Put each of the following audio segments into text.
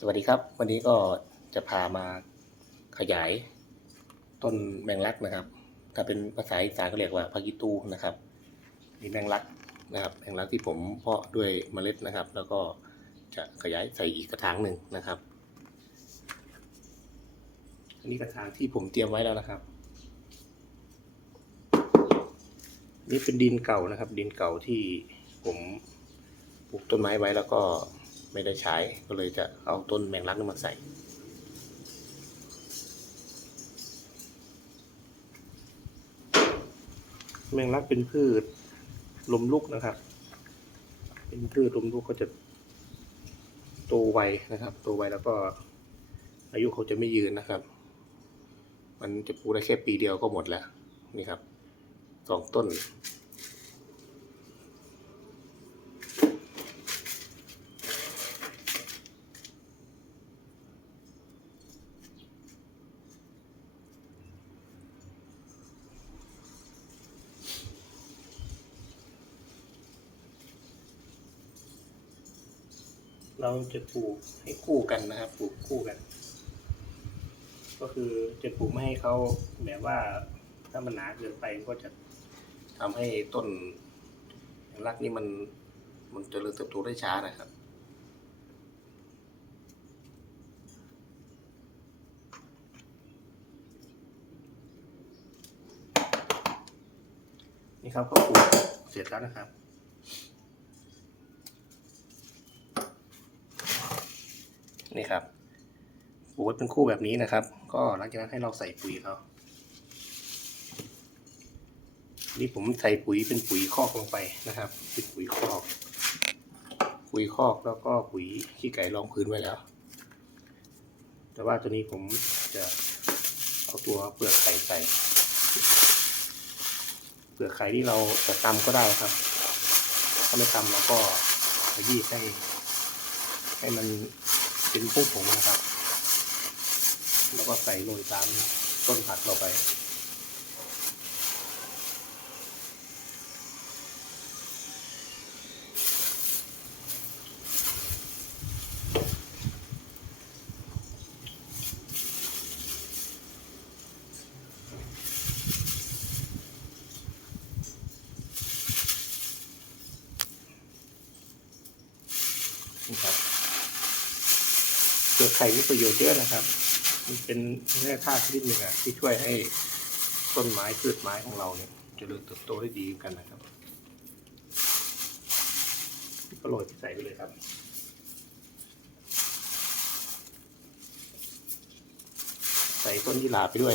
สวัสดีครับ วันนี้ก็จะพามาขยายต้นแมงลักนะครับ ถ้าเป็นภาษาอีสานก็เรียกว่าพากิตูนะครับนี่แมงลักนะครับแมงลักที่ผมเพาะด้วยเมล็ดนะครับ แล้วก็จะขยายใส่อีกกระถางหนึ่งนะครับอันนี้กระถางที่ผมเตรียมไว้แล้วนะครับ นี่เป็นดินเก่านะครับ ดินเก่าที่ผมปลูกต้นไม้ไว้แล้วก็ ไม่ได้ใช้ก็เลยจะเอาต้นแมงลักมาใส่ แมงลักเป็นพืชลมลุกนะครับ เป็นพืชลมลุกเขาจะโตไวนะครับ โตไวแล้วก็ อายุเขาจะไม่ยืนนะครับ มันจะปลูกได้แค่ปีเดียวก็หมดแล้ว นี่ครับสองต้น เราจะปลูกให้คู่กันนะครับ ปลูกคู่กัน ก็คือจะปลูกไม่ให้เขาแบบว่าถ้ามันหนาเกินไปก็จะทำให้ต้นรักนี่มันมันจเจริญเติบโตได้ช้านะครับนี่ครับก็ปลูกเสร็จแล้วนะครับ นี่ครับปลูกไว้เป็นคู่แบบนี้นะครับ ก็หลังจากนั้นให้เราใส่ปุ๋ยเขานี่ผมใส่ปุ๋ยเป็นปุ๋ยคอกลงไปนะครับเป็นปุ๋ยคอก ปุ๋ยคอกแล้วก็ปุ๋ยขี้ไก่รองพื้นไว้แล้ว แต่ว่าตัวนี้ผมจะเอาตัวเปลือกไข่ใส่เปลือกไข่ที่เราจะตำก็ได้ครับ ถ้าไม่ตำเราก็ยี้ให้ให้มัน เป็นผู้ผงนะครับ แล้วก็ใส่โรยตามต้นผักเราไป ตัวไข่มีประโยชน์เยอะนะครับ มันเป็นแร่ธาตุชนิดหนึ่งอะที่ช่วยให้ต้นไม้พืชไม้ของเราเนี่ยเจริญเติบโตได้ดีกันนะครับก็โรยใส่ไปเลยครับใส่ต้นยี่หร่าไปด้วย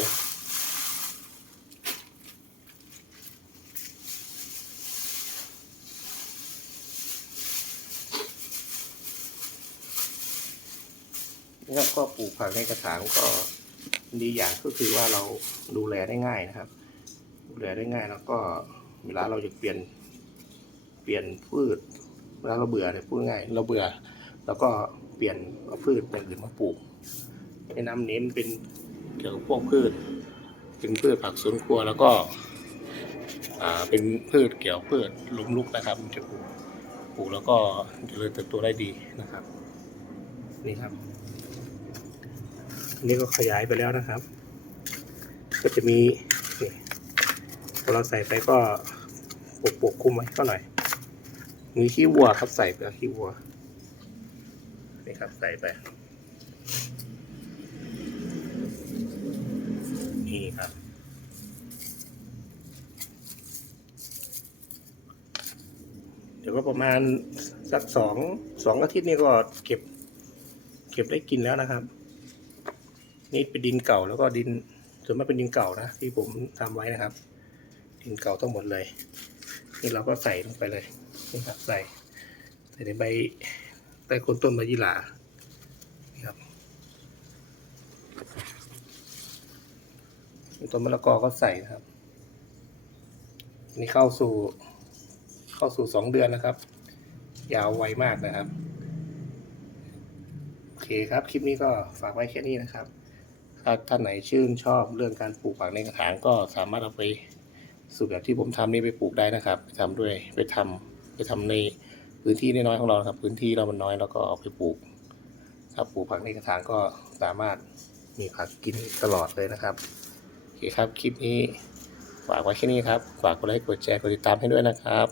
นะครับก็ปลูกผักในกระถางก็ดีอย่างก็คือว่าเราดูแลได้ง่ายนะครับ ดูแลได้ง่ายแล้วก็เวลาเราจะเปลี่ยนเปลี่ยนพืชเวลาเราเบื่อเนี่ยพูดง่ายเราเบื่อ แล้วก็เปลี่ยนเอาพืชอย่างอื่นมาปลูกให้น้ำเน้นเป็นเกี่ยวกับพวกพืช เป็นพืชผักสวนครัวแล้วก็อ่าเป็นพืชเกี่ยวพืชล้มลุกนะครับจะปลูกปลูกแล้วก็เจริญเติบโตได้ดีนะครับ นี่ครับ อันนี้ก็ขยายไปแล้วนะครับ ก็จะมีพอเราใส่ไปก็ปกปกคุมไว้ก็หน่อย มีขี้วัวครับใส่ไปขี้วัวนี่ครับใส่ไปนี่ครับเดี๋ยวก็ประมาณสักสองสองอาทิตย์นี่ก็เก็บ เก็บได้กินแล้วนะครับ นี่เป็นดินเก่าแล้วก็ดินส่วนมากเป็นดินเก่านะที่ผมทำไว้นะครับ ดินเก่าทั้งหมดเลย นี่เราก็ใส่ลงไปเลยนี่ครับใส่ใส่ในใบใต้โคนต้นมะยี่หร่านี่ครับต้นมะละกอก็ใส่นะครับนี่เข้าสู่เข้าสู่สองเดือนนะครับ ยาวไวมากนะครับ โอเคครับ คลิปนี้ก็ฝากไว้แค่นี้นะครับ ถ้าท่านไหนชื่นชอบเรื่องการปลูกผักในกระถางก็สามารถเอาไปสูตรแบบที่ผมทำนี่ไปปลูกได้นะครับ ไปทำด้วยไปทำไปทำในพื้นที่น้อยๆของเราครับ พื้นที่เรามันน้อยเราก็เอาไปปลูกถ้าปลูกผักในกระถางก็สามารถมีผักกินตลอดเลยนะครับโอเคครับคลิปนี้ฝากไว้แค่นี้ครับ ฝากกดไลค์กดแชร์กดติดตามให้ด้วยนะครับ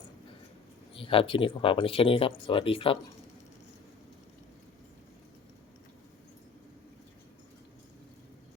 นี่ครับคลิปนี้ก็ฝากไว้แค่นี้ครับ สวัสดีครับ